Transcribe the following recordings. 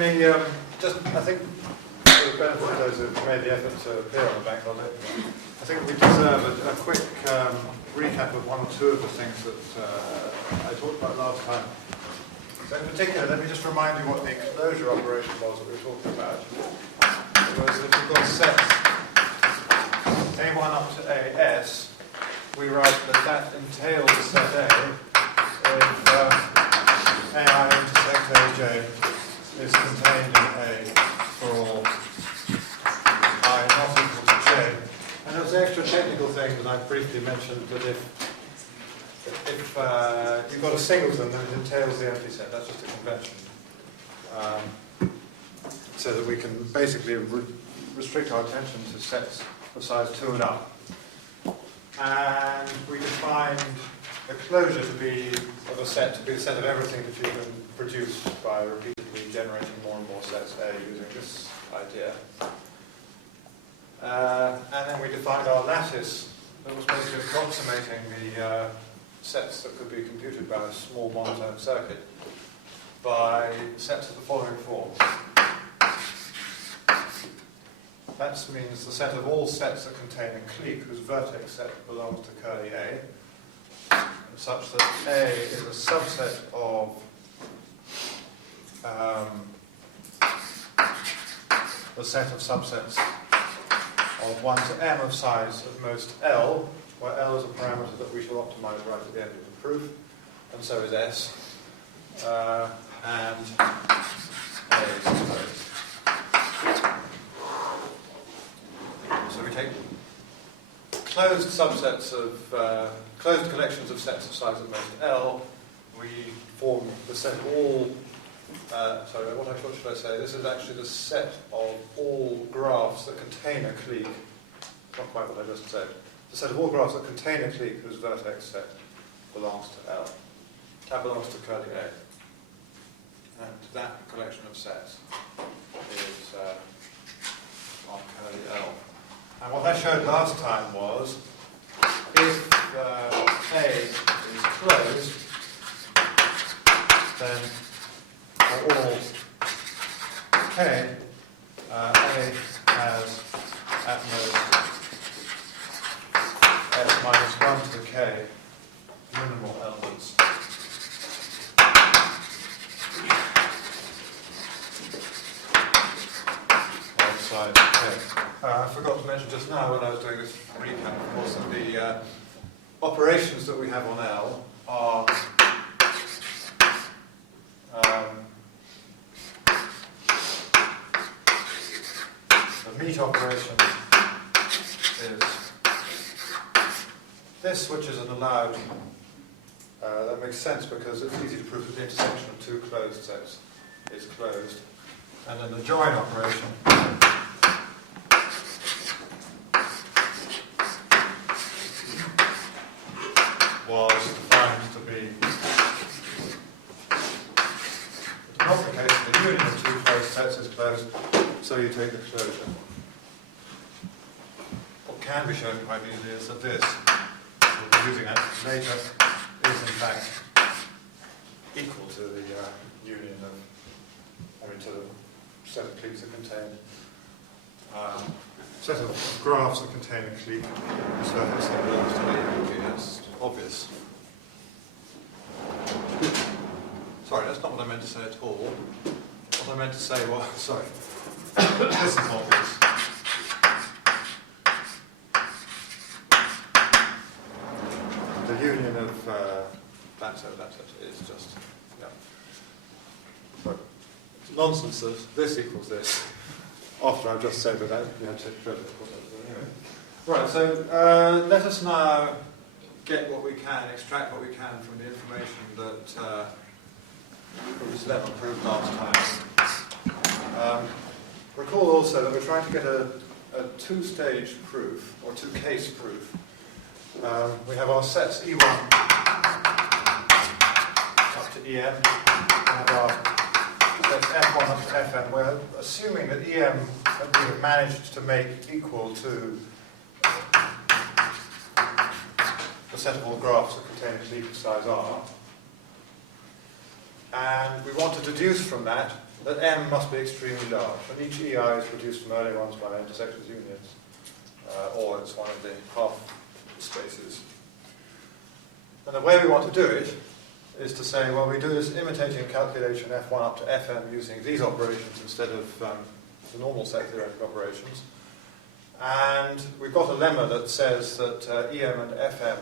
me I think for the benefit of those who made the effort to appear on the bank holiday, I think we deserve a quick recap of one or two of the things that I talked about last time. So in particular, let me just remind you what the closure operation was that we were talking about. It was that if we've got sets A1 up to AS, we write that entails set A if AI intersect AJ is contained in A for all I not equal to J. And there was the extra technical thing that I briefly mentioned, that if you've got a singleton, then it entails the empty set. That's just a convention. So that we can basically restrict our attention to sets of size 2 and up. And we defined the closure to be of a set to be the set of everything that you can produce by repeatedly generating more and more sets A using this idea. And then we defined our lattice that was basically approximating the sets that could be computed by a small monotone circuit by sets of the following form. That means the set of all sets that contain a clique whose vertex set belongs to curly A, such that A is a subset of the set of subsets of 1 to m of size of most L, where L is a parameter that we shall optimize right at the end of the proof, and so is S, and A is closed. So we take closed subsets of, closed collections of sets of size of most L, we form the set of all, what should I say? This is actually the set of all graphs that contain a clique. Not quite what I just said. The set of all graphs that contain a clique whose vertex set belongs to L. That belongs to curly A. And that collection of sets is on curly L. And what I showed last time was, if A is closed, then for all K, A has at most S minus 1 to the K minimal elements. Outside K. I forgot to mention just now when I was doing this recap, of course, that the operations that we have on L are the meet operation is this, which is an allowed, that makes sense because it's easy to prove that the intersection of two closed sets is closed. And then the join operation was defined to be not the case. The union of two closed sets is closed, so you take the closure. What can be shown quite easily is that this, we'll be using that later, is in fact equal to the union of, to the set of cliques that contain set of graphs that contain a clique, so this belongs to A. That's obvious. Sorry, that's not what I meant to say at all. What I meant to say was, sorry, this is obvious. The union of that set is just, yeah. So, it's nonsense that this equals this. After I've just said that, you had to take credit for it. Anyway. Right, so let us now get what we can, extract what we can from the information that Professor Levin proved last time. Recall also that we're trying to get a two-stage proof, or two-case proof. We have our sets E1 up to EM, we have our sets F1 up to Fn. We're assuming that EM that we have managed to make equal to the set of all graphs that contain a clique of size R. And we want to deduce from that that M must be extremely large, and each EI is produced from earlier ones by intersections unions, or it's one of the half spaces. And the way we want to do it is to say, well, we do this imitating calculation F1 up to Fm using these operations instead of the normal set theoretic operations. And we've got a lemma that says that EM and FM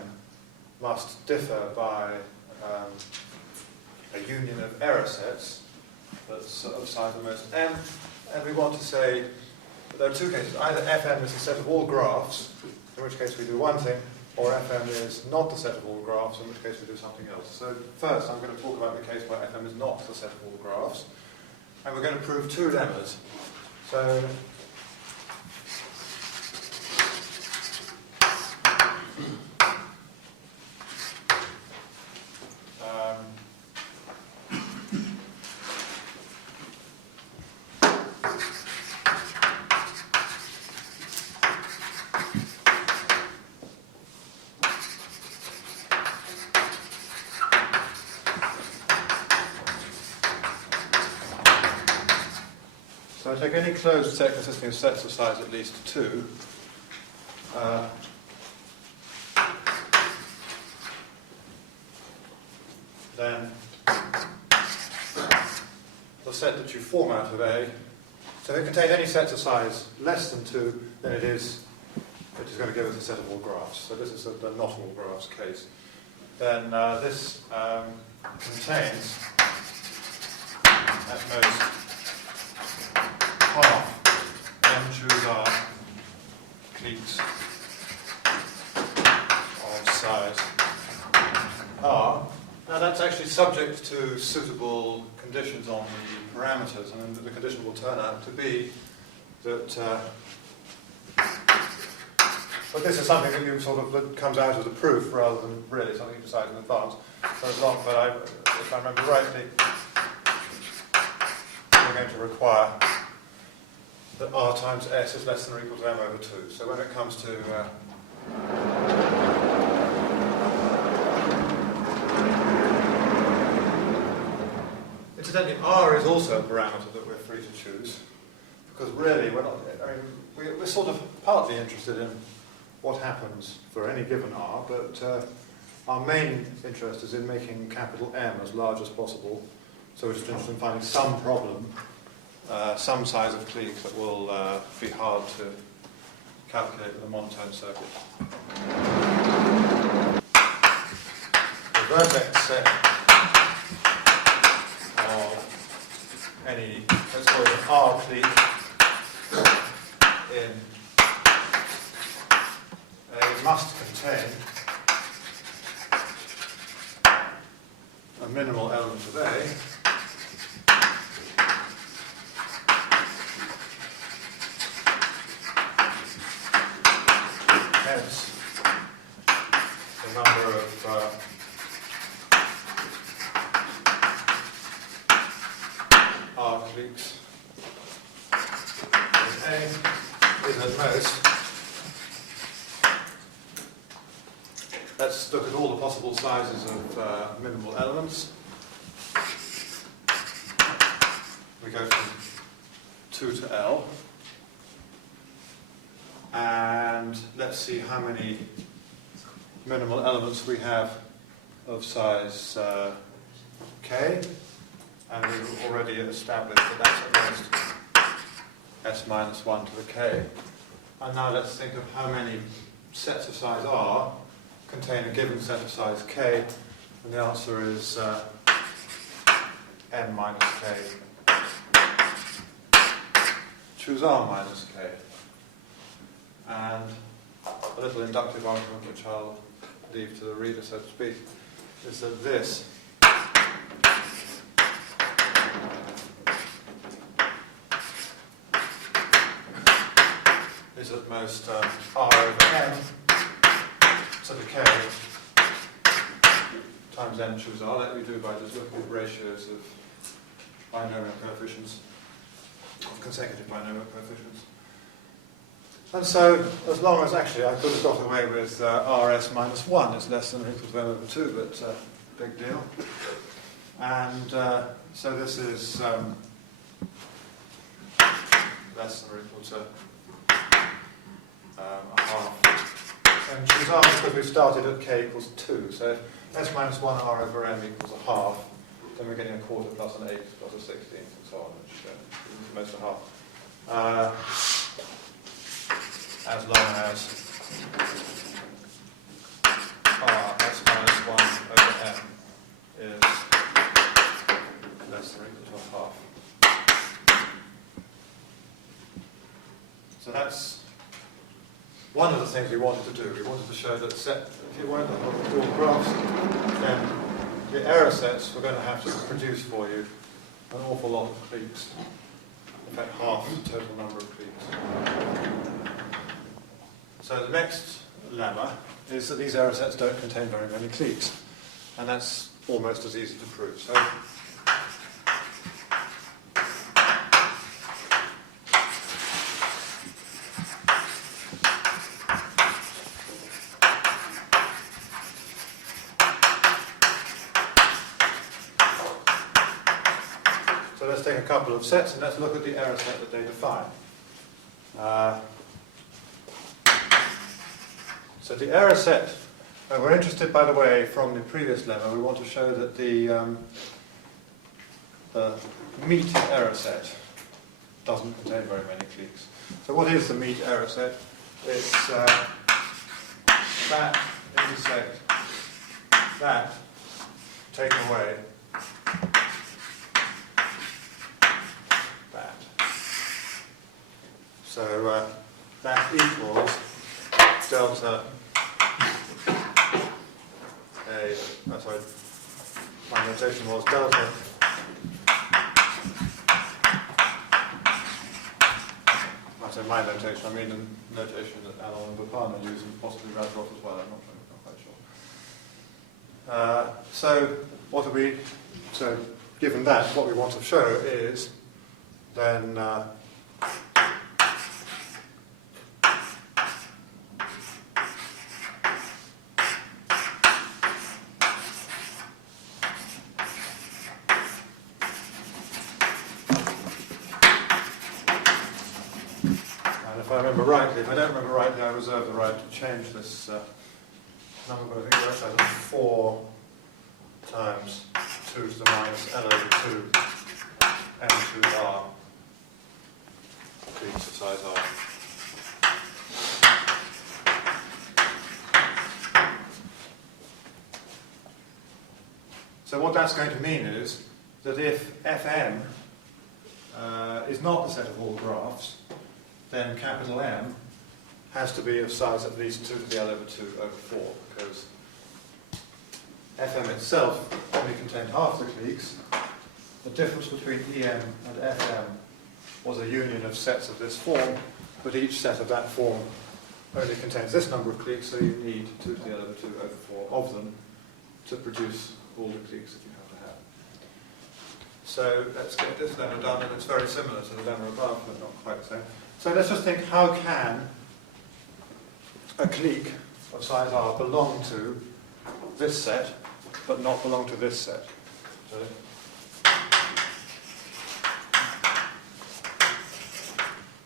must differ by a union of error sets that's of size the most M. And we want to say that there are two cases. Either FM is the set of all graphs, in which case we do one thing, or FM is not the set of all graphs, in which case we do something else. So first I'm going to talk about the case where FM is not the set of all graphs. And we're going to prove two lemmas. So I take any closed set consisting of sets of size at least 2, then the set that you form out of A, so if it contains any sets of size less than 2, then it is going to give us a set of all graphs. So this is the not all graphs case. Then this contains at most half M choose R cliques of size R. Now that's actually subject to suitable conditions on the parameters, and the condition will turn out to be that but this is something that you sort of, that comes out as a proof rather than really something you decide in advance. So as long, but if I remember rightly, we're going to require that R times S is less than or equal to M over 2. So when it comes to incidentally, R is also a parameter that we're free to choose, because really we're not, I mean, we're sort of partly interested in what happens for any given R, but our main interest is in making capital M as large as possible. So we're just interested in finding some problem, some size of clique that will be hard to calculate with a monotone circuit. The vertex set of any, let's call it an R clique in A must contain a minimal element of A hence the number of R cliques in A is at most. Let's look at all the possible sizes of minimal elements. We go from 2 to L. And let's see how many minimal elements we have of size K. And we've already established that that's at most S minus 1 to the K. And now let's think of how many sets of size R contain a given set of size K, and the answer is M minus K. Choose R minus K. And a little inductive argument which I'll leave to the reader, so to speak, is that this is at most R over M to the K times M choose R, like we do by just looking at ratios of binomial coefficients, of consecutive binomial coefficients. And so, as long as actually I could have got away with RS minus 1 is less than or equal to M over 2, but big deal. And so this is less than or equal to a half. And she's asked because we started at k equals 2. So if s minus 1r over m equals a half, then we're getting a quarter plus an eighth plus a 16th and so on, which is most of a half. As long as r s minus 1 over m is less than or equal to a half. So that's one of the things we wanted to do. We wanted to show that if you wanted to have all graphs, then the error sets we're going to have to produce for you an awful lot of cliques. In fact, half the total number of cliques. So the next lemma is that these error sets don't contain very many cliques. And that's almost as easy to prove. So let's take a couple of sets and let's look at the error set that they define. So the error set, we're interested, by the way, from the previous lemma, we want to show that the meet error set doesn't contain very many cliques. So what is the meet error set? It's that intersect that taken away that. So that equals delta sorry, my notation was delta I say my notation, I mean the notation that Alan and Bupana use and possibly Razborov as well, I'm not quite sure. So given that, what we want to show is then if I remember rightly, if I don't remember rightly, I reserve the right to change this number, but I think it works out as 4 times 2 to the minus L over 2 M2R cliques of size R. So what that's going to mean is that if Fm is not the set of all graphs, then capital M has to be of size at least 2 to the L over 2 over 4, because Fm itself only contained half the cliques. The difference between Em and Fm was a union of sets of this form, but each set of that form only contains this number of cliques, so you need 2 to the L over 2 over 4 of them to produce all the cliques that you have to have. So let's get this lemma done, and it's very similar to the lemma above, but not quite the same. So let's just think, how can a clique of size R belong to this set, but not belong to this set?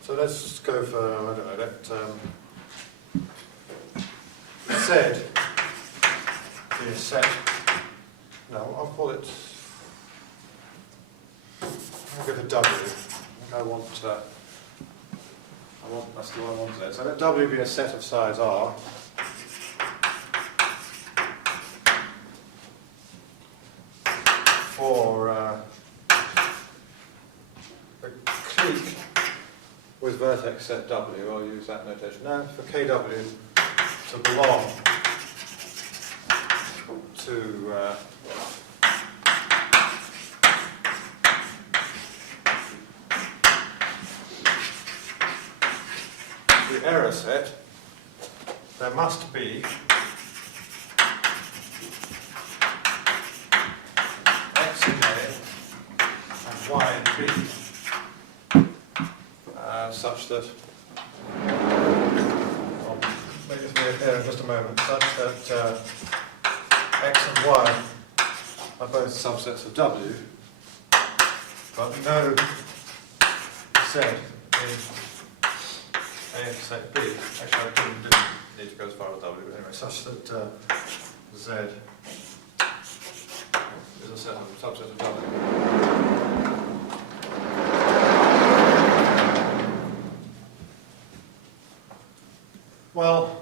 So let's just go for, I don't know, let Z be a set, no, I'll call it, I'll go for W. I think I want that's the one I want there. So let W be a set of size R. For the clique with vertex set W, I'll use that notation. Now for KW to belong to the error set, there must be x in A and y in B such that, I'll make this reappear in just a moment, such that x and y are both subsets of W, but no Z in A intersect B. Actually, I didn't need to go as far as W, but anyway, such that Z is a subset of W. Well,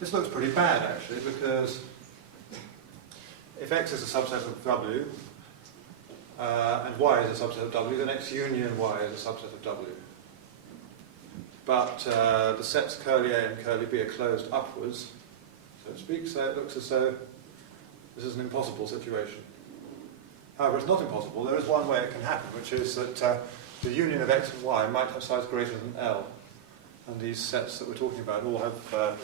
this looks pretty bad actually, because if X is a subset of W and Y is a subset of W, then X union Y is a subset of W. But the sets curly A and curly B are closed upwards, so to speak, so it looks as though this is an impossible situation. However, it's not impossible. There is one way it can happen, which is that the union of X and Y might have size greater than L. And these sets that we're talking about all have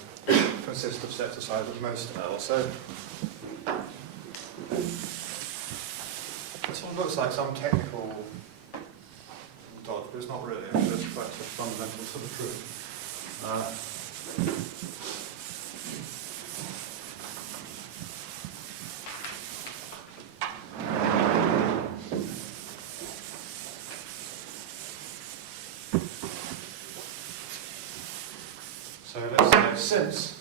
consist of sets of size at most L. So it sort of looks like some technical dodge, but it's not really. I mean, it's quite a fundamental sort of truth. So let's say since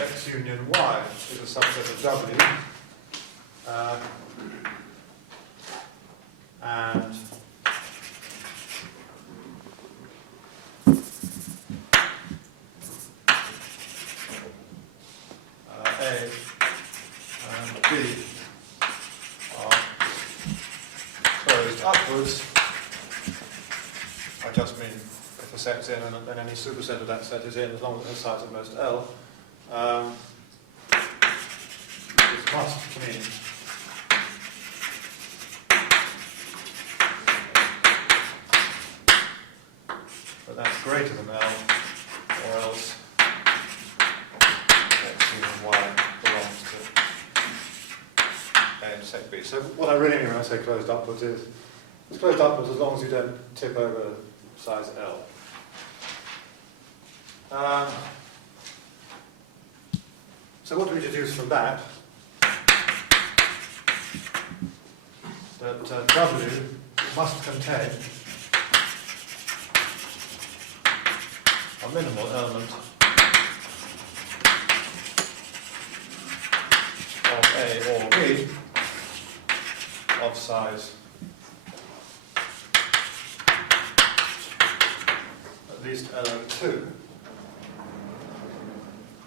X union Y is a subset of W, and A and B are closed upwards, I just mean if the set's in and then any superset of that set is in, as long as it has size at most L, this must mean that that's greater than L, or else X union Y belongs to A intersect B. So what I really mean when I say closed upwards is it's closed upwards as long as you don't tip over size L. So what do we deduce from that? That W must contain a minimal element of A or B of size at least L over 2.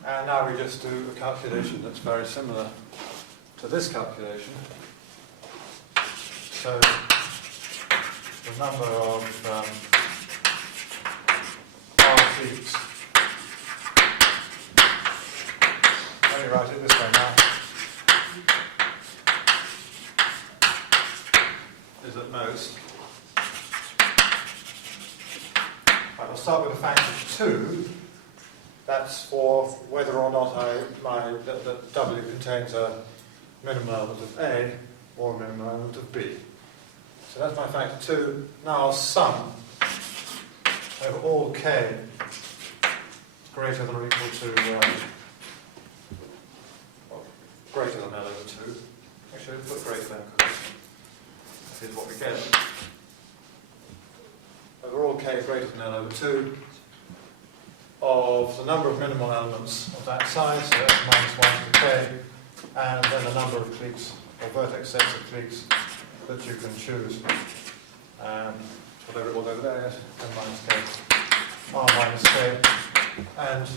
And now we just do a calculation that's very similar to this calculation. So the number of R cliques, let me write it this way now, is at most. Right, I'll start with a factor of 2. That's for whether or not that W contains a minimum element of A or a minimum element of B. So that's my factor 2. Now I'll sum over all K greater than or equal to greater than L over 2. Actually, let's put greater than, because this is what we get. Over all K greater than L over 2 of the number of minimal elements of that size, so that's minus 1 to K, and then the number of cliques, or vertex sets of cliques, that you can choose. And whatever it was over there, yes, n minus K, R minus K, and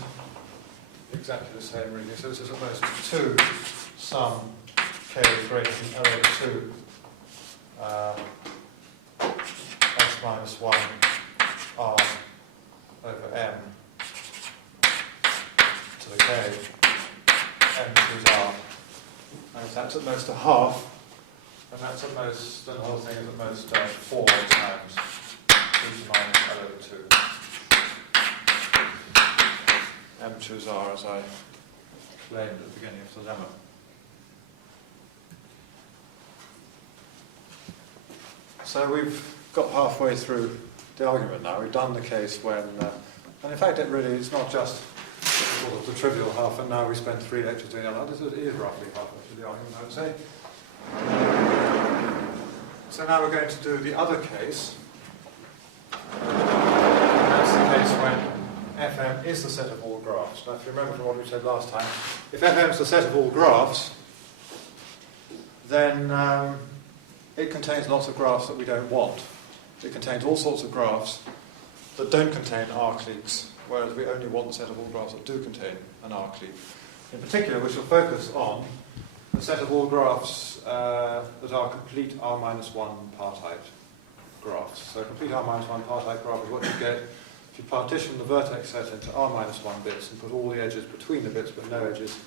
exactly the same really. So this is at most 2 sum K greater than L over 2, S minus 1, R over M, to the K, M choose R. And that's at most a half, and that's at most, the whole thing is at most 4 times e to minus L over 2. M choose R, as I explained at the beginning of the lemma. So we've got halfway through the argument now. We've done the case when, and in fact it's not just sort of the trivial half, and now we spent 3 lectures doing it. This is roughly half. the argument, I would say. So now we're going to do the other case. That's the case when Fm is the set of all graphs. Now, if you remember from what we said last time, if Fm is the set of all graphs, then it contains lots of graphs that we don't want. It contains all sorts of graphs that don't contain R-cliques, whereas we only want the set of all graphs that do contain an R-clique. In particular, we shall focus on the set of all graphs that are complete R-1 partite graphs. So a complete R-1 partite graph is what you get if you partition the vertex set into R-1 bits and put all the edges between the bits but no edges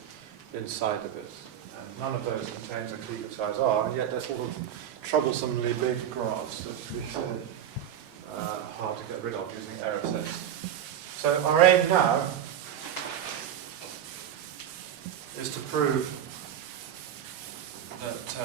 inside the bits. And none of those contains a clique of size R, and yet they're sort of troublesomely big graphs that we hard to get rid of using error sets. So our aim now is to prove that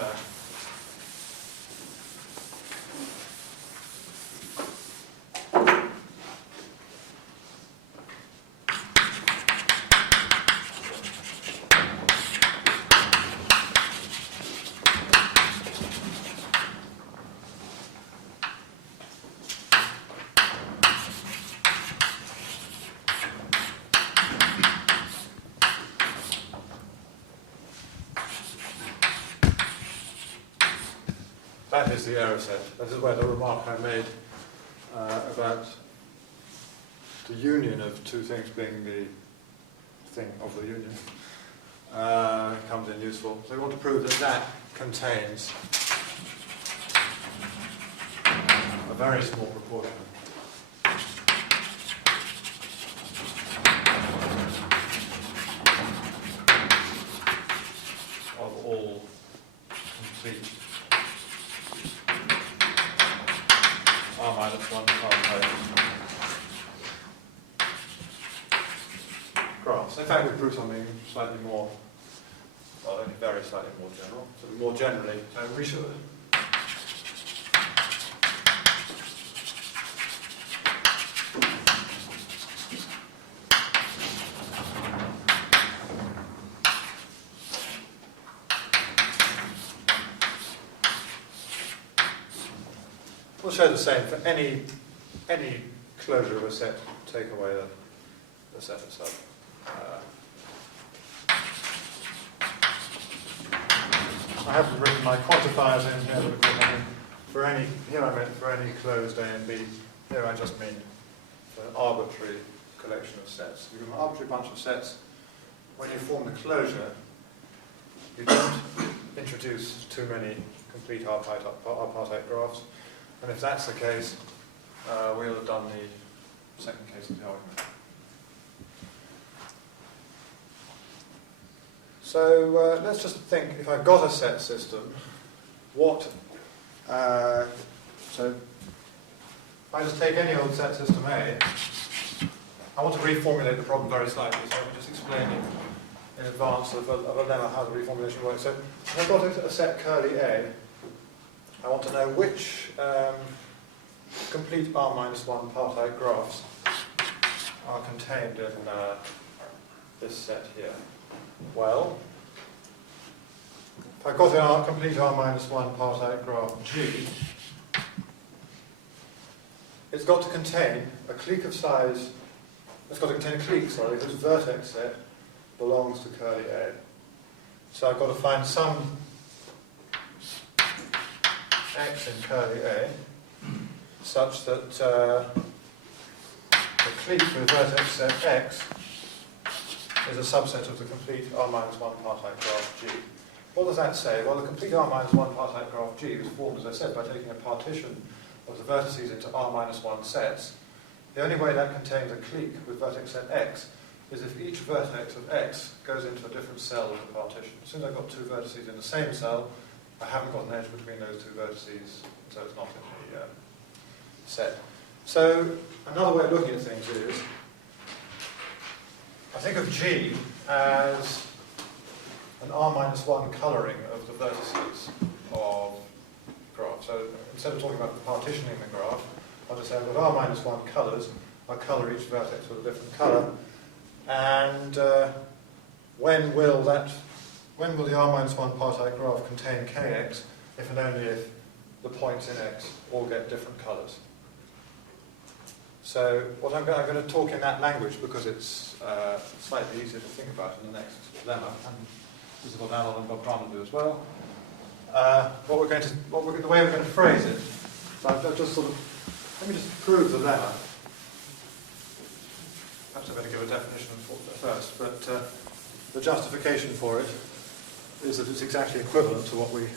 that is the error set. This is where the remark I made about the union of two things being the thing of the union comes in useful. So we want to prove that that contains a very small proportion of all complete R-1 partite graphs. In fact, we prove something slightly more, well, only very slightly more general. So more generally, we should. We'll show the same for any closure of a set, take away the set itself. I haven't written my quantifiers in here, but I mean, for any, here I meant for any closed A and B, here I just mean for an arbitrary collection of sets. You have an arbitrary bunch of sets. When you form the closure, you don't introduce too many complete R-partite graphs. And if that's the case, we'll have done the second case of the argument. So let's just think, if I've got a set system, what, so if I just take any old set system A, I want to reformulate the problem very slightly, so I'm just explaining in advance of a lemma how the reformulation works. So if I've got a set curly A, I want to know which complete R-1 partite graphs are contained in this set here. Well, if I've got a complete R-1 partite graph G, it's got to contain a clique of size, it's got to contain a clique, sorry, whose vertex set belongs to curly A. So I've got to find some x in curly A such that the clique with vertex set x is a subset of the complete R-1 partite graph G. What does that say? Well, the complete R-1 partite graph G is formed, as I said, by taking a partition of the vertices into R-1 sets. The only way that contains a clique with vertex set x is if each vertex of x goes into a different cell of the partition. As soon as I've got two vertices in the same cell, I haven't got an edge between those two vertices, so it's not in the set. So another way of looking at things is, I think of G as an R-1 colouring of the vertices of the graph. So instead of talking about partitioning the graph, I'll just say I've got R-1 colours. I'll colour each vertex with a different colour. And when will that when will the R-1 partite graph contain kx if and only if the points in x all get different colours? So what I'm going to talk in that language because it's slightly easier to think about in the next lemma, and this is what Alan and Bob Brahman do as well. The way we're going to phrase it, so I've just sort of, let me just prove the lemma. Perhaps I better give a definition first, but the justification for it is that it's exactly equivalent to what we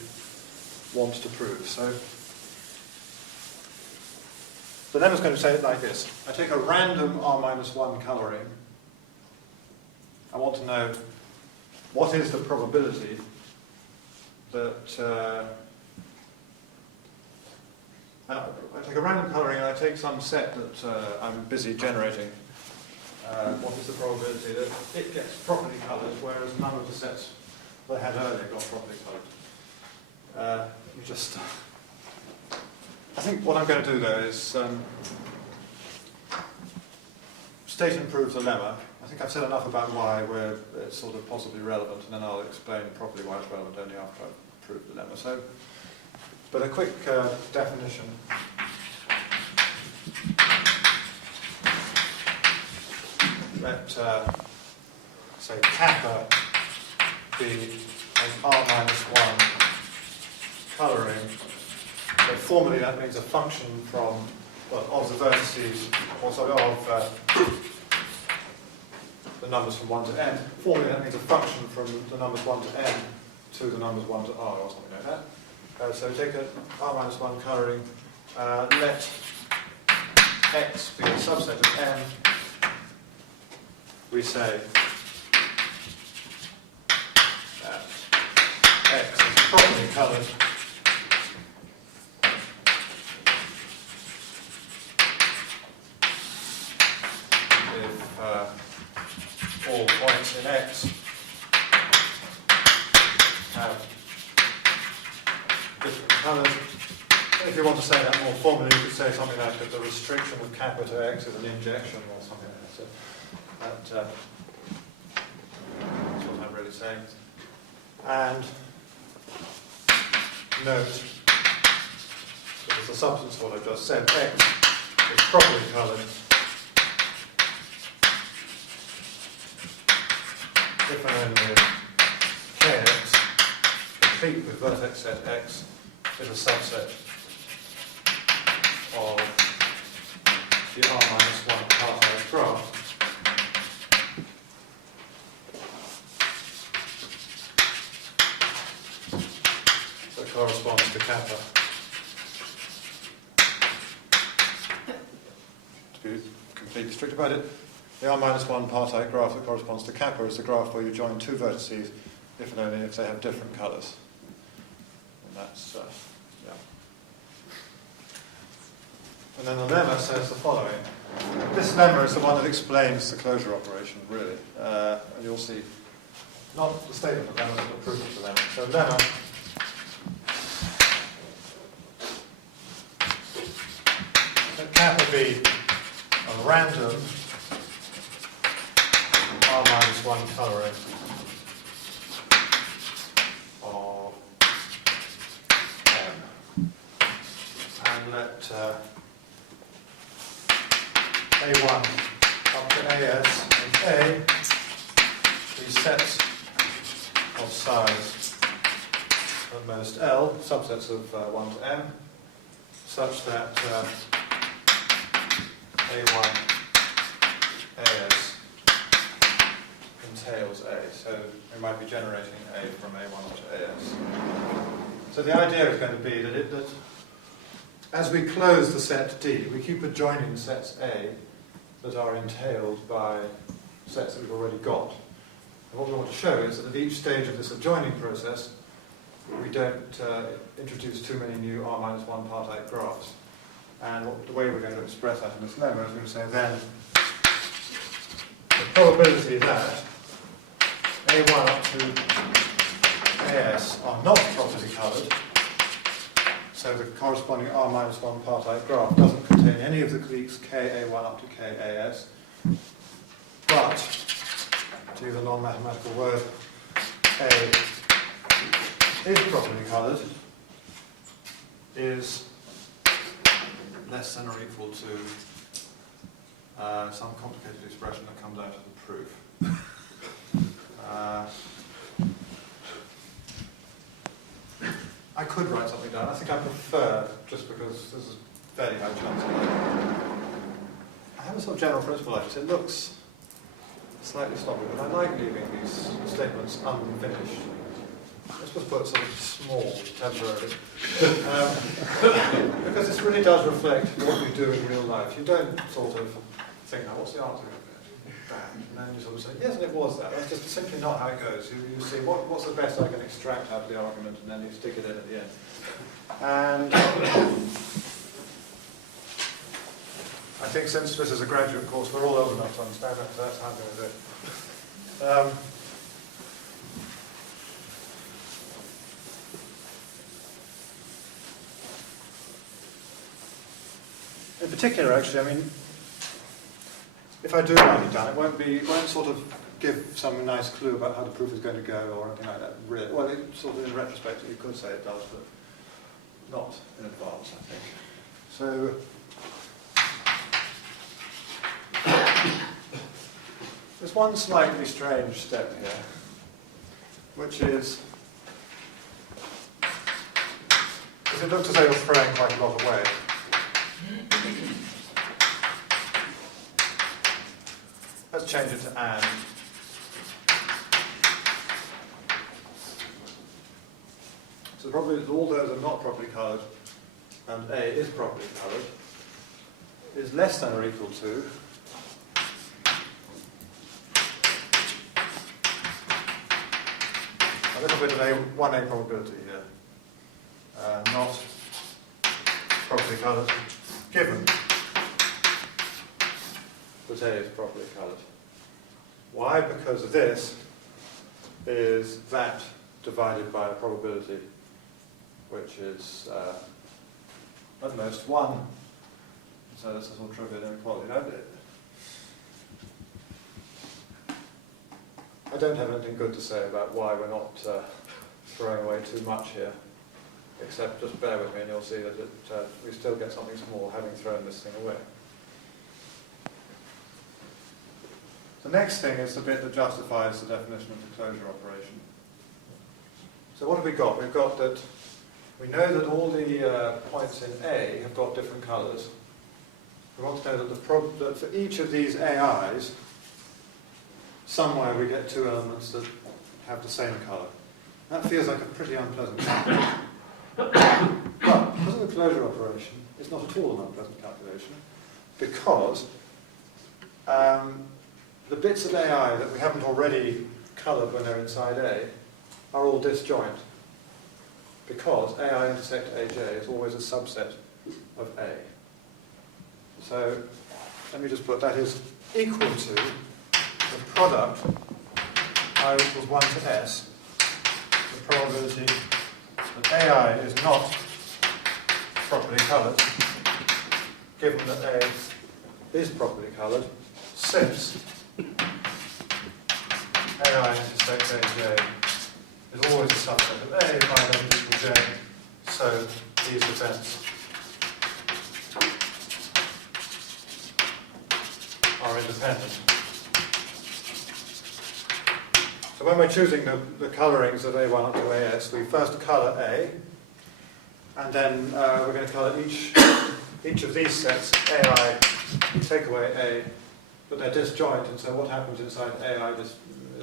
want to prove. So the lemma is going to say it like this. I take a random R-1 colouring. I want to know what is the probability that I take a random colouring and I take some set that I'm busy generating. What is the probability that it gets properly coloured, whereas none of the sets that I had earlier got properly coloured? I think what I'm going to do though is state and prove the lemma. I think I've said enough about why it's sort of possibly relevant, and then I'll explain properly why it's relevant only after I've proved the lemma. So, but a quick definition. Let say kappa be an R-1 colouring. So formally that means a function from, well, of the vertices, also of the numbers from 1 to n. Formally that means a function from the numbers 1 to n to the numbers 1 to r, or something like that. So take an R-1 colouring, let x be a subset of n. We say that x is properly coloured if all points in x have different colours. If you want to say that more formally, you could say something like that the restriction of kappa to x is an injection or something like that. So that's what I'm really saying. And note that as the substance of what I've just said, x is properly coloured if and only if kx, complete with vertex set x, is a subset of the R-1 partite graph. That corresponds to kappa. To be completely strict about it, the R-1 partite graph that corresponds to kappa is the graph where you join two vertices if and only if they have different colours. And that's, yeah. And then the lemma says the following. This lemma is the one that explains the closure operation, really. And you'll see, not the statement of lemma, but the proof of the lemma. So lemma let kappa be a random R-1 colouring of M. And let A1 up to AS and A be sets of size at most L, subsets of 1 to M, such that A1 AS entails A. So we might be generating A from A1 up to AS. So the idea is going to be that as we close the set D, we keep adjoining sets A that are entailed by sets that we've already got. And what we want to show is that at each stage of this adjoining process, we don't introduce too many new R-1 partite graphs. And the way we're going to express that in this lemma is we're going to say then the probability that A1 up to AS are not properly coloured, so the corresponding R-1 partite graph doesn't contain any of the cliques KA1 up to KAS, but, to use a non-mathematical word, A is properly coloured is less than or equal to some complicated expression that comes out of the proof. I could write something down. I think I prefer, just because there's a fairly high chance of it. I have a sort of general principle like this. It looks slightly sloppy, but I like leaving these statements unfinished. I'm supposed to put something small temporarily. Because this really does reflect what you do in real life. You don't sort of think, now what's the answer of it? Bad. And then you sort of say, yes, and it was that. That's just simply not how it goes. You see, what's the best I can extract out of the argument, and then you stick it in at the end. And I think since this is a graduate course, we're all old enough to understand that, so that's how I'm going to do it. In particular, actually, I mean, if I do write it down, it won't sort of give some nice clue about how the proof is going to go or anything like that. Really, well, it sort of in retrospect, you could say it does, but not in advance, I think. So. There's one slightly strange step here, which is, because it looks as though you're throwing quite a lot away. Let's change it to and. So the problem is all those are not properly coloured, and A is properly coloured, is less than or equal to a little bit of one A probability here, not properly coloured, given that A is properly coloured. Why? Because this is that divided by a probability, which is at most 1. So this is all trivial inequality. I don't have anything good to say about why we're not throwing away too much here, except just bear with me and you'll see that we still get something small having thrown this thing away. The next thing is the bit that justifies the definition of the closure operation. So what have we got? We've got that we know that all the points in A have got different colours. We want to know that, that for each of these AIs, somewhere we get two elements that have the same colour. That feels like a pretty unpleasant calculation. But because of the closure operation, it's not at all an unpleasant calculation, because the bits of AI that we haven't already coloured when they're inside A are all disjoint, because AI intersect AJ is always a subset of A. So let me just put that is equal to the product I equals 1 to S, the probability that AI is not properly coloured, given that A is properly coloured, since AI intersects AJ is always a subset of A by then equal J, so these events are independent. So when we're choosing the colourings of A1 up to AS, we first colour A, and then we're going to colour each of these sets AI, take away A, but they're disjoint, and so what happens inside AI is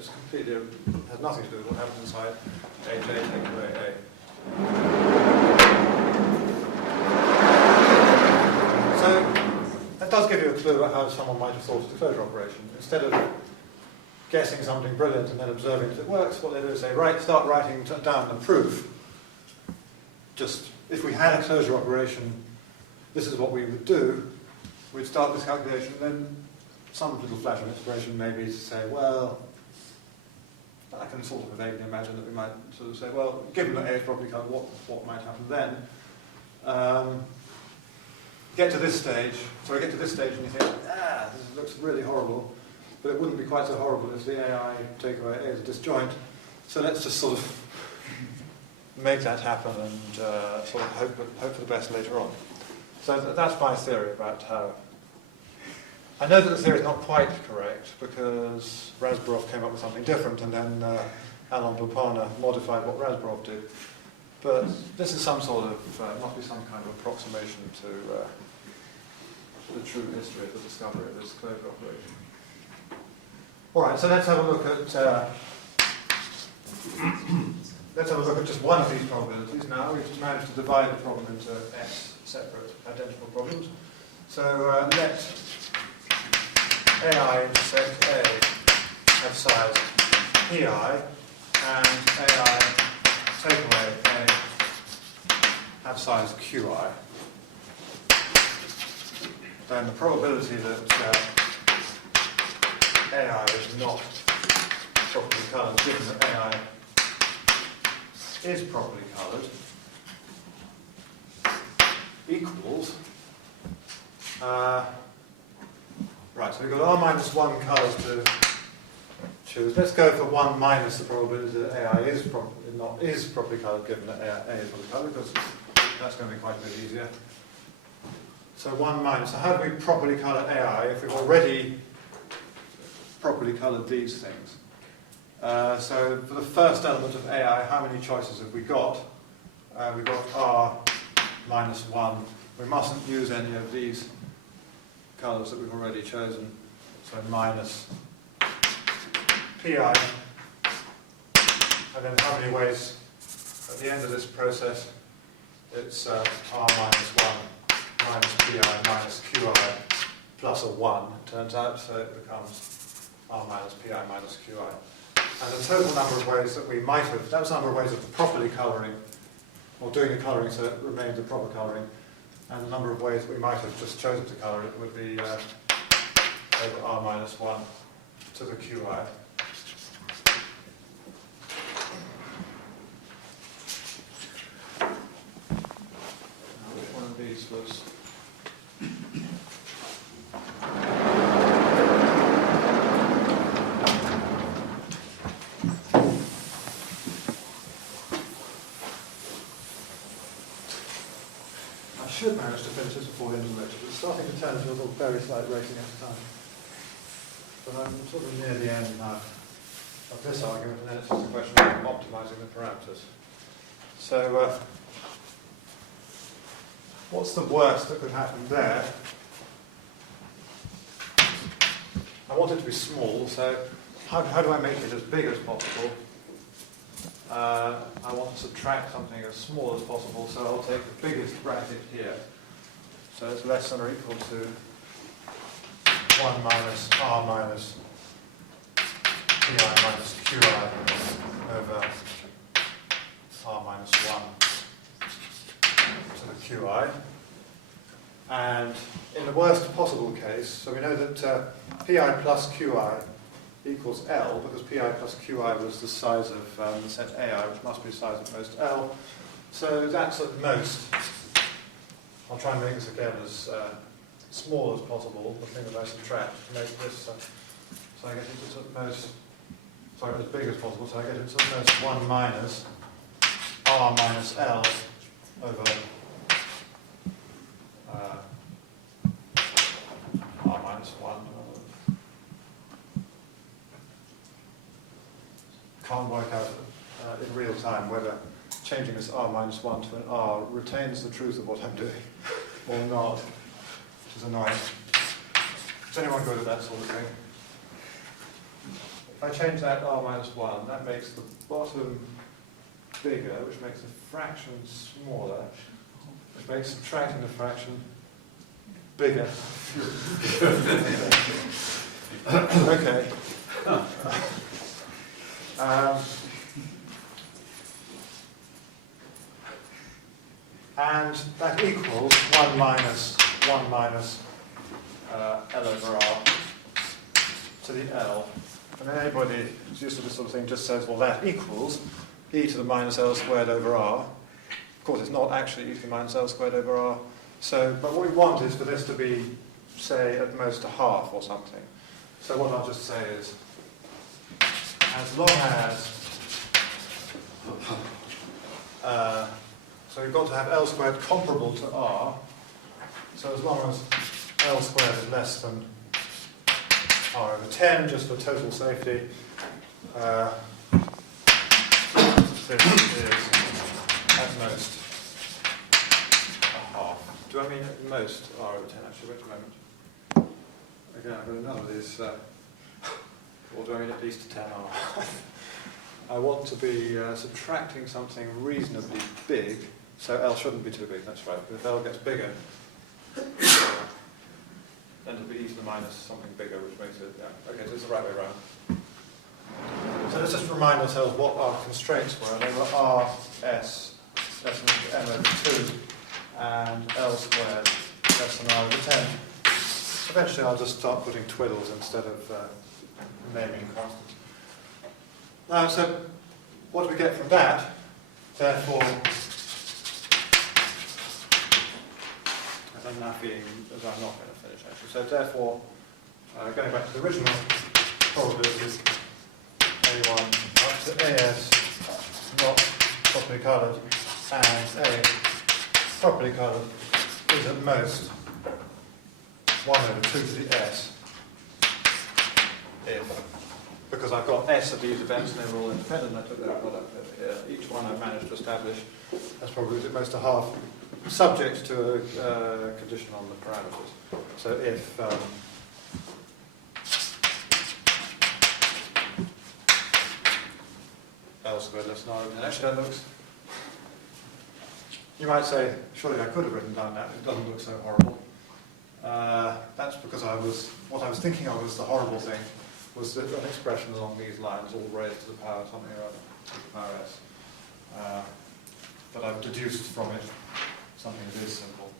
completely, has nothing to do with what happens inside AJ, take away A. So that does give you a clue about how someone might have thought of the closure operation. Instead of guessing something brilliant and then observing that it works, what they do is say, start writing down the proof. Just, if we had a closure operation, this is what we would do. We'd start this calculation, and then some little flash of inspiration maybe to say, well, I can sort of vaguely imagine that we might sort of say, well, given that A is properly coloured, what might happen then? Get to this stage, and you think, this looks really horrible, but it wouldn't be quite so horrible if the AI takeaway A is disjoint, So let's just sort of make that happen and sort of hope for the best later on. So that's my theory about how. I know that the theory is not quite correct because Razborov came up with something different and then Alan Bupana modified what Razborov did. But this is some sort of, must be some kind of approximation to the true history of the discovery of this closure operation. All right, so let's have a look at just one of these probabilities now. We've managed to divide the problem into S separate identical problems. So let AI intersect A have size PI and AI take away A have size QI. Then the probability that AI is not properly coloured, given that AI is properly coloured, equals, right, so we've got R minus 1 colours to choose. Let's go for 1 minus the probability that AI is properly coloured, given that A is properly coloured, because that's going to be quite a bit easier. So 1 minus. So how do we properly colour AI if we've already properly coloured these things? So for the first element of AI, how many choices have we got? We've got R minus 1. We mustn't use any of these colours that we've already chosen. So minus PI. And then how many ways at the end of this process? It's R minus 1 minus PI minus QI plus a 1, it turns out, so it becomes R minus PI minus QI. And the total number of ways that we might have, that was the number of ways of properly colouring, or doing the colouring so it remained the proper colouring, and the number of ways that we might have just chosen to colour it would be over R minus 1 to the QI. Which one of these was... I should manage to finish this before the end of the lecture, but it's starting to turn into a little very slight racing at a time. But I'm sort of near the end now of this argument, and then it's just a question of optimising the parameters. So, what's the worst that could happen there? I want it to be small, so how do I make it as big as possible? I want to subtract something as small as possible, so I'll take the biggest bracket here. So it's less than or equal to 1 minus R minus PI minus QI over R minus 1 to the QI. And in the worst possible case, so we know that PI plus QI equals L, because PI plus QI was the size of the set AI, which must be the size of most L. So that's at most. I'll try and make this again as small as possible, the thing that I subtract, to make this, so I get it at most, sorry, as big as possible, so I get it at most 1 minus R minus L over R minus 1. Can't work out in real time whether changing this R minus 1 to an R retains the truth of what I'm doing or not, which is annoying. Is anyone good at that sort of thing? If I change that R minus 1, that makes the bottom bigger, which makes the fraction smaller, which makes subtracting the fraction bigger. Okay. And that equals 1 minus L over R to the L. And then anybody who's used to this sort of thing just says, well, that equals e to the minus L squared over R. Of course, it's not actually e to the minus L squared over R. So, but what we want is for this to be, say, at most a half or something. So what I'll just say is, as long as So we've got to have L squared comparable to R. So as long as L squared is less than R over 10, just for total safety, this is at most a half. Do I mean at most R over 10 actually? Wait a moment. Again, I've got another of these. Or do I mean at least 10 R? I want to be subtracting something reasonably big, so L shouldn't be too big, that's right. But if L gets bigger, then it'll be e to the minus something bigger, which makes it, yeah. Okay, so it's the right way around. So let's just remind ourselves what our constraints were. They were R, S, less than M over 2, and L squared less than R over 10. Eventually I'll just start putting twiddles instead of naming constants. So what do we get from that? Therefore, as I'm not going to finish actually. So therefore, going back to the original probabilities, A1 up to AS not properly coloured and A properly coloured is at most 1 over 2 to the S if, because I've got S of these events and they were all independent, I took their product over here. Each one I've managed to establish as probability at most a half, subject to a condition on the parameters. So if L squared less than R over 10, actually that looks, you might say, surely I could have written down that, it doesn't look so horrible. That's because what I was thinking of as the horrible thing was that an expression along these lines, all raised to the power something or other, to the power S. But I've deduced from it something that is simple.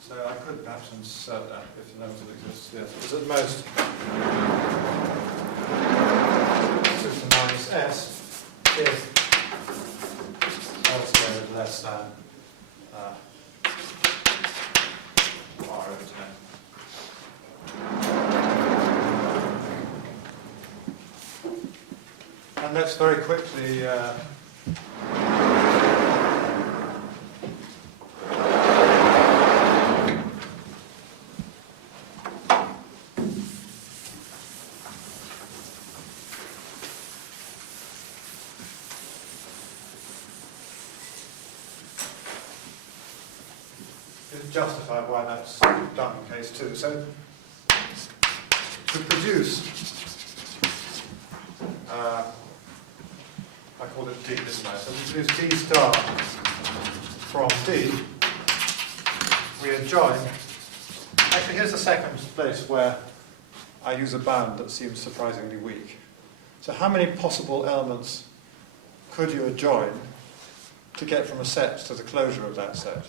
So I could perhaps insert that if the limit exists. Yes, it is at most 2 to the minus S if L squared is less than R over 10. And let's very quickly justify why that's done in case 2. So to produce I call it D, didn't I? So we produce D star from D. We adjoin. Actually, here's the second place where I use a bound that seems surprisingly weak. So how many possible elements could you adjoin to get from a set to the closure of that set?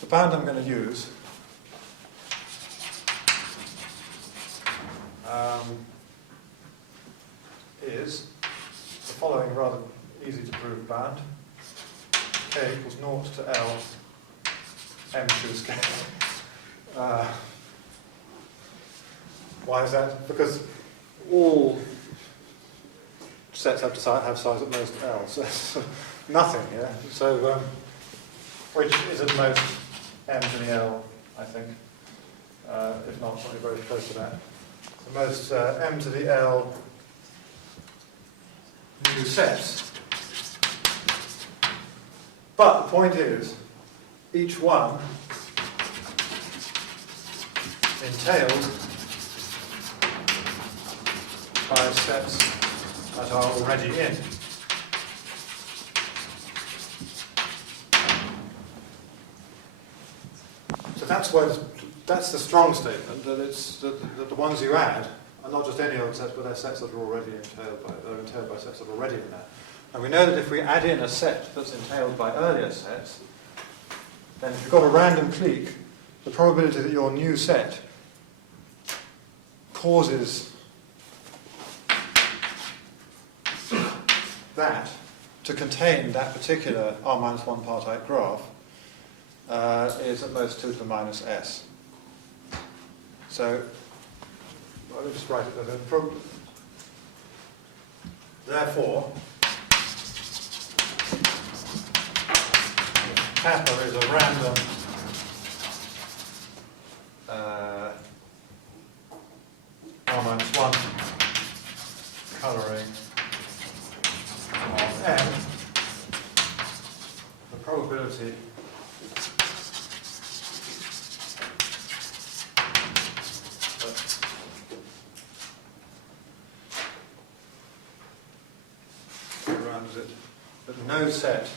The bound I'm going to use is the following rather easy to prove bound. K equals 0 to L M choose K. Why is that? Because all sets have size at most L, so nothing here. So which is at most M to the L, I think, if not something very close to that. The most M to the L new sets. But the point is, each one entailed by sets that are already in. So that's the strong statement, that it's that the ones you add are not just any old sets, but they're sets that are already entailed by sets that are already in there. And we know that if we add in a set that's entailed by earlier sets, then if you've got a random clique, the probability that your new set causes that to contain that particular R-1 partite graph is at most 2 to the minus S. So, I'll just write it as a therefore, kappa is a random R-1 colouring of M, the probability that no set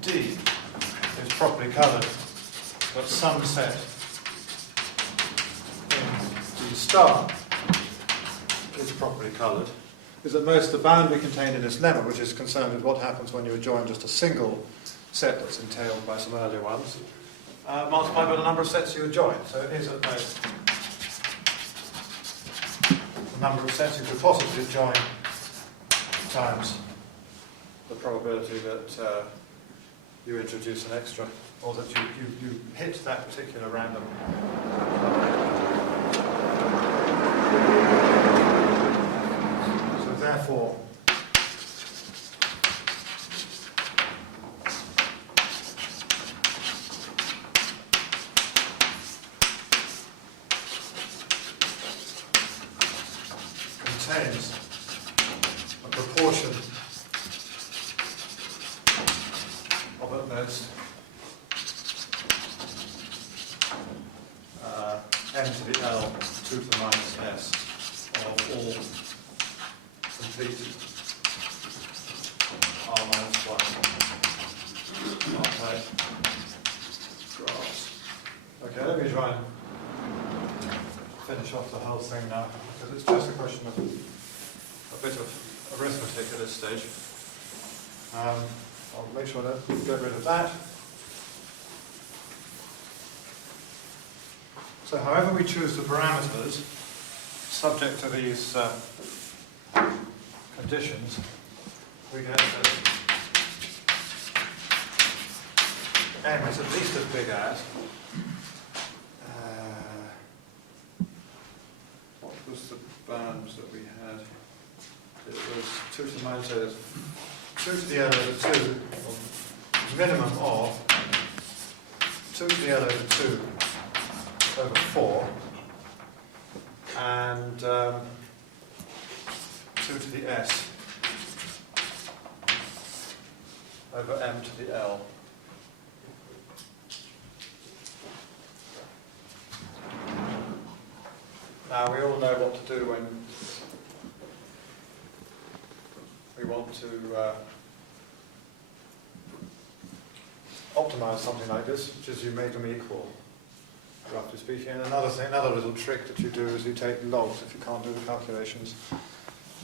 D is properly coloured, but some set in D star is properly coloured, is at most the boundary contained in this lemma, which is concerned with what happens when you adjoin just a single set that's entailed by some earlier ones, multiplied by the number of sets you adjoin. So it is at most the number of sets you could possibly adjoin times the probability that you introduce an extra, or that you hit that particular random. So therefore, contains a proportion of at most n to the L 2 to the minus s of all complete R minus 1 R-type graphs. Okay, let me try and finish off the whole thing now, because it's just a question of a bit of arithmetic at this stage. I'll make sure to get rid of that. So however we choose the parameters, subject to these conditions, we get that M is at least as big as, what was the bounds that we had? It was 2 to the minus 2 to the L over 2, or minimum of 2 to the L over 2 over 4, and 2 to the S over M to the L. Now we all know what to do when we want to optimize something like this, which is you make them equal, roughly speaking. And another little trick that you do is you take logs if you can't do the calculations,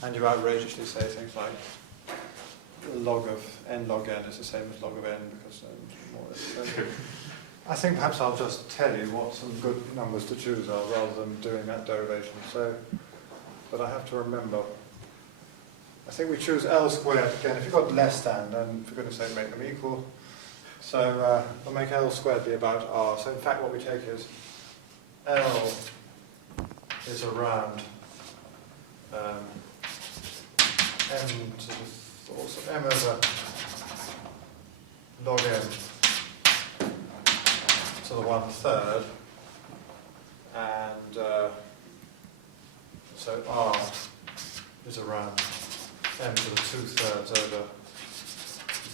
and you outrageously say things like log of n log n is the same as log of n, because more or less. I think perhaps I'll just tell you what some good numbers to choose are rather than doing that derivation. So, but I have to remember. I think we choose L squared again. If you've got less than, then for goodness sake, make them equal. So we'll make L squared be about R. So in fact, what we take is L is around M to the fourth, so M over log M to the 1/3, and so R is around M to the 2/3 over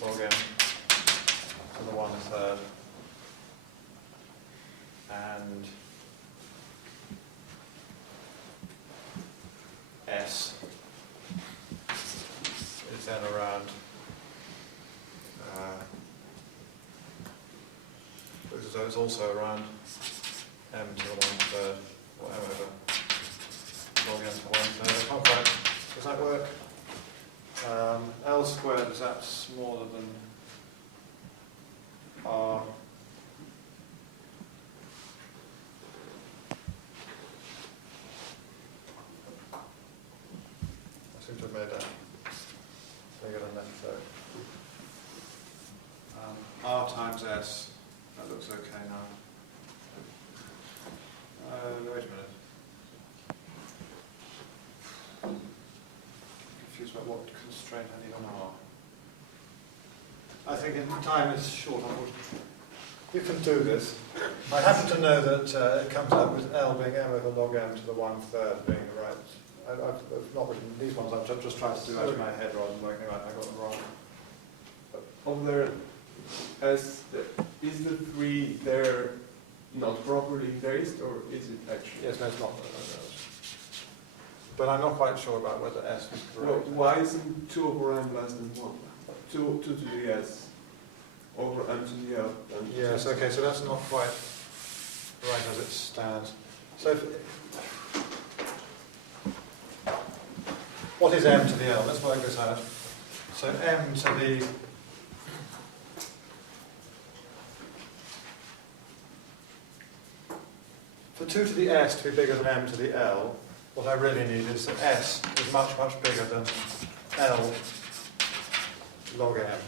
log M to the 1/3, and S is then around so it's also around M to the 1/3, or M over log M to 1/3. I can't quite. Does that work? L squared, is that smaller than R? I seem to have made that bigger than necessary. R times S, that looks okay now. Wait a minute. Confused about what constraint I need on R. I think time is short, unfortunately. You can do this. I happen to know that it comes up with L being m over log m to the 1/3 being the right. I've not written these ones, I've just tried to do that in my head rather than working out I got them wrong. Over as is the 3 there not properly based, or is it actually? Yes, no, it's not. But I'm not quite sure about whether S is correct. Well, why isn't 2 over m less than 1? 2 to the s over m to the l. Yes, okay, so that's not quite right as it stands. So what is m to the l? Let's work this out. So m to the for 2 to the s to be bigger than m to the l, what I really need is that s is much, much bigger than l log m.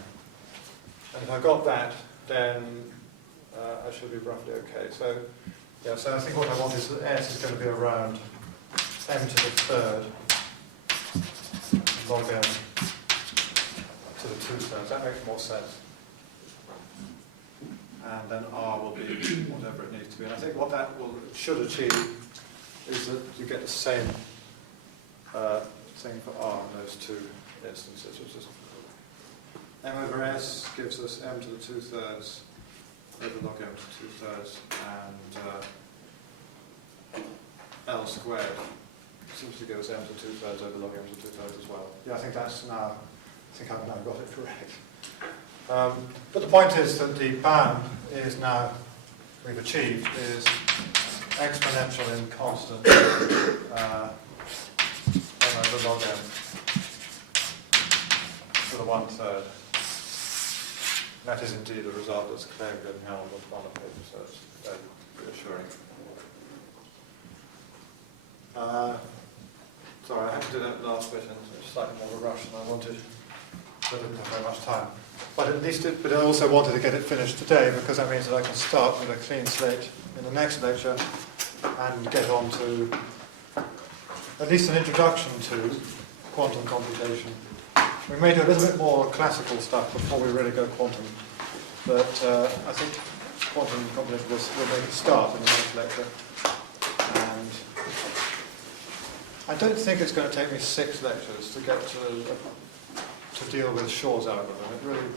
And if I got that, then I should be roughly okay. So, yeah, so I think what I want is that s is going to be around m to the 3rd log m to the 2/3. That makes more sense. And then r will be whatever it needs to be. And I think what that should achieve is that you get the same thing for r in those two instances, which is m over s gives us m to the 2/3 over log m to 2/3, and l squared seems to give us m to 2/3 over log m to 2/3 as well. Yeah, I think I've now got it correct. But the point is that the bound is now, we've achieved, is exponential in constant m over log m to the 1/3. That is indeed a result that's claimed in Hamilton's monopaper, so it's very reassuring. Sorry, I had to do that last bit in slightly more of a rush than I wanted. I didn't have very much time. But I also wanted to get it finished today, because that means that I can start with a clean slate in the next lecture and get on to at least an introduction to quantum computation. We may do a little bit more classical stuff before we really go quantum, but I think quantum computation will make a start in the next lecture. And I don't think it's going to take me 6 lectures to get to deal with Shor's algorithm. It really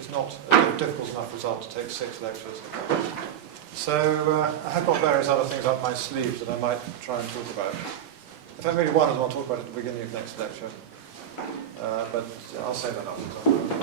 is not a difficult enough result to take 6 lectures. So I have got various other things up my sleeve that I might try and talk about. In fact, maybe one I want to talk about at the beginning of next lecture. But I'll say that after.